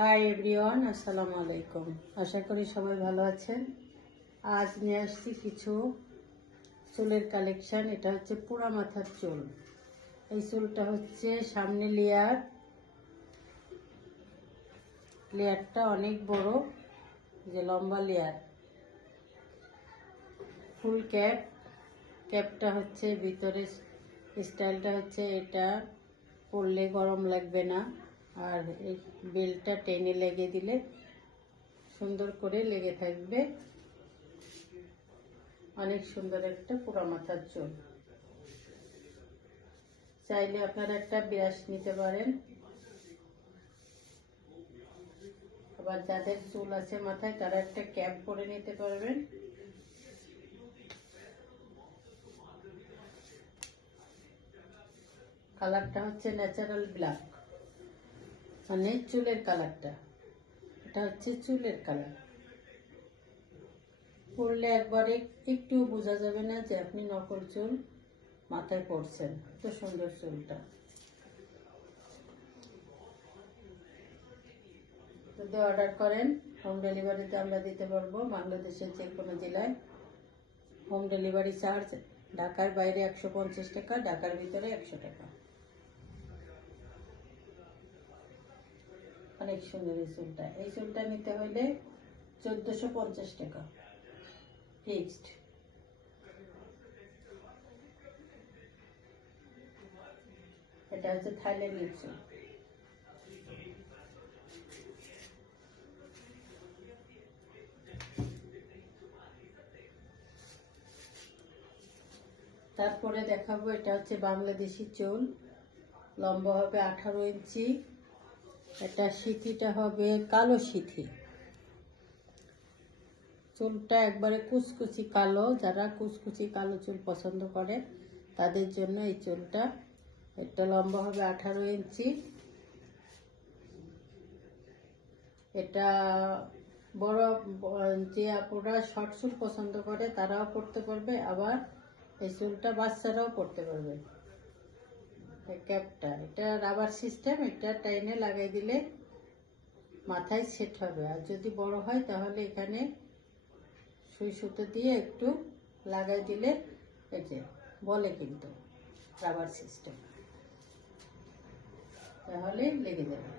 Hi everyone আসসালামু আলাইকুম আশা করি সবাই ভালো আছেন। আজ নিয়ে আসছি কিছু চুলের কালেকশান এটা হচ্ছে পুরা মাথার চুল। এই চুলটা হচ্ছে সামনে লেয়ার লেয়ারটা অনেক বড় যে লম্বা লেয়ার ফুল ক্যাপ ক্যাপটা হচ্ছে ভিতরে স্টাইলটা হচ্ছে এটা। পরলে গরম লাগবে না। আর এই বেলটা টেনে লেগে দিলে সুন্দর করে লেগে থাকবে। অনেক সুন্দর একটা পোড়া মাথার চুল। চাইলে আপনারা একটা ব্রাশ নিতে পারেন। আবার যাদের চুল আছে মাথায়, তারা একটা ক্যাপ পরে নিতে পারবেন। কালারটা হচ্ছে ন্যাচারাল ব্ল্যাক। মানে চুলের কালারটা। এটা হচ্ছে চুলের কালার। পরলে একবারে একটু বোঝা যাবে না যে আপনি নকল চুল মাথায় পড়ছেন। এত সুন্দর চুলটা। যদি অর্ডার করেন। হোম ডেলিভারিতে আমরা দিতে পারব বাংলাদেশের যে কোনো জেলায়। হোম ডেলিভারি চার্জ ঢাকার বাইরে একশো পঞ্চাশ টাকা, ঢাকার ভিতরে একশো টাকা। অনেক সুন্দর এই চুলটা এই চুলটা নিতে হলে চোদ্দশো পঞ্চাশ টাকা। ফিক্সড এটা হচ্ছে থাইল্যান্ডের চুল তারপরে দেখাবো এটা হচ্ছে বাংলাদেশি চুল। লম্বা হবে আঠারো ইঞ্চি। এটা সিথিটা হবে কালো সিথি চুলটা একবারে কুচকুচি কালো, যারা কুচকুচি কালো চুল পছন্দ করে, তাদের জন্য এই চুলটা। এটা লম্বা হবে আঠারো ইঞ্চি। এটা বড় যে আপুরা শর্ট চুল পছন্দ করে, তারাও পড়তে পারবে, আবার এই চুলটা বাচ্চারাও পড়তে পারবে। ক্যাপটা। এটা রাবার সিস্টেম এটা টাইনে লাগাই দিলে মাথায় সেট হবে। আর যদি বড় হয়, তাহলে এখানে সুই সুতো দিয়ে একটু লাগাই দিলে যে, বলে কিন্তু রাবার সিস্টেম তাহলে লেগে যাবে।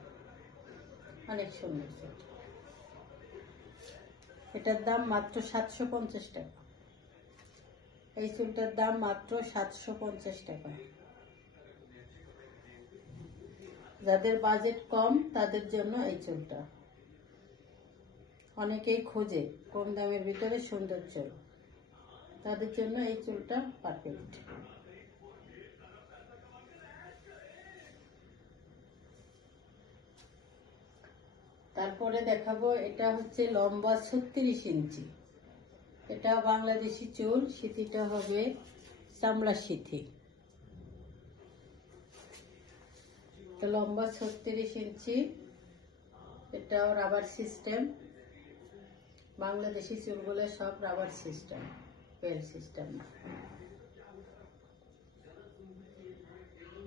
অনেক সুন্দর এটার দাম মাত্র সাতশো পঞ্চাশ টাকা। এই চুলটার দাম মাত্র সাতশো পঞ্চাশ টাকা। যাদের বাজেট কম, তাদের জন্য এই চুলটা। অনেকেই খোঁজে কম দামের ভিতরে সুন্দর চুল। তাদের জন্য এই চুলটা পারফেক্ট তারপরে দেখাবো, এটা হচ্ছে লম্বা ছত্রিশ ইঞ্চি। এটা বাংলাদেশি চুল সিথিটা হবে চামড়া সিথি তো লম্বা ছত্রিশ ইঞ্চি। এটাও রাবার সিস্টেম বাংলাদেশি চুলগুলো সব রাবার সিস্টেম পেল সিস্টেম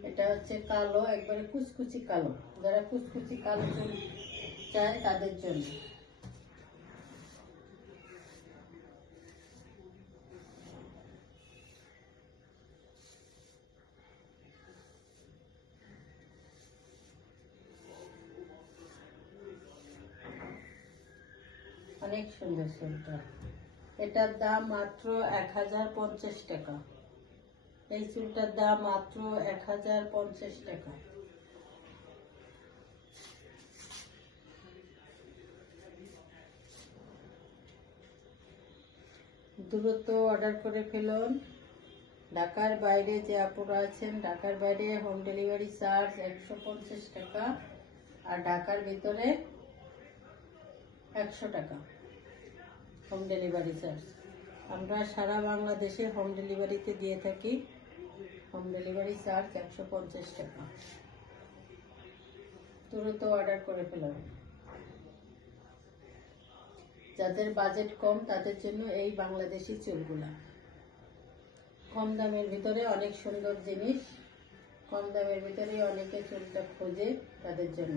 এটা হচ্ছে কালো, একবারে কুচকুচি কালো। যারা কুচকুচি কালো চুল চায় তাদের জন্য। অনেক সুন্দর চুলটা এটার দাম মাত্র এক হাজার পঞ্চাশ টাকা। এই চুলটার দাম মাত্র এক হাজার পঞ্চাশ টাকা। দ্রুত অর্ডার করে ফেলুন। ঢাকার বাইরে যে আপুরা আছেন, ঢাকার বাইরে হোম ডেলিভারি চার্জ একশো পঞ্চাশ টাকা আর ঢাকার ভিতরে একশো টাকা। হোম ডেলিভারি চার্জ আমরা সারা বাংলাদেশে হোম ডেলিভারিতে দিয়ে থাকি। হোম ডেলিভারি চার্জ একশো পঞ্চাশ টাকা। দ্রুত অর্ডার করে ফেলাম যাদের বাজেট কম, তাদের জন্য এই বাংলাদেশি চুলগুলা। কম দামের ভিতরে অনেক সুন্দর জিনিস, কম দামের ভিতরে অনেকে চুলটা খোঁজে তাদের জন্য।